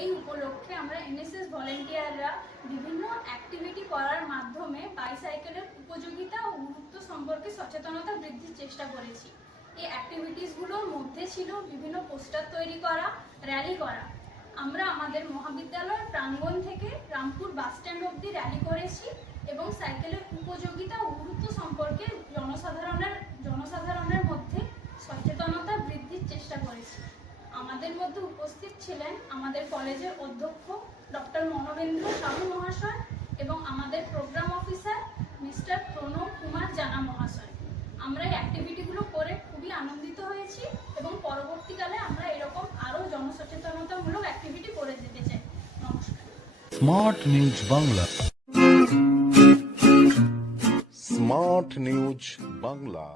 এই উপলক্ষে আমরা এনএসএস ভলেন্টিয়াররা বিভিন্ন অ্যাক্টিভিটি করার মাধ্যমে বাইসাইকেলের উপযোগিতা ও গুরুত্ব সম্পর্কে সচেতনতা বৃদ্ধির চেষ্টা করেছি। এই অ্যাক্টিভিটিসগুলোর মধ্যে ছিল বিভিন্ন পোস্টার তৈরি করা র্যালি করা। আমরা আমাদের মহাবিদ্যালয়ের প্রাঙ্গণ থেকে রামপুর বাস স্ট্যান্ড অবধি র্যালি করেছি। ছিলেন আমাদের কলেজের অধ্যক্ষ ডক্টর মনোবেন্দ্র সাহু মহাশয় এবং আমাদের program officer mister Pranab Kumar Jana মহাশয়। আমরা এই অ্যাক্টিভিটিগুলো করে খুবই আনন্দিত হয়েছি এবং পরবর্তীকালে আমরা এরকম আরও জনসচেতনতামূলক অ্যাক্টিভিটি করে যেতে চাই। নমস্কার। Smart news Bangla smart news Bangla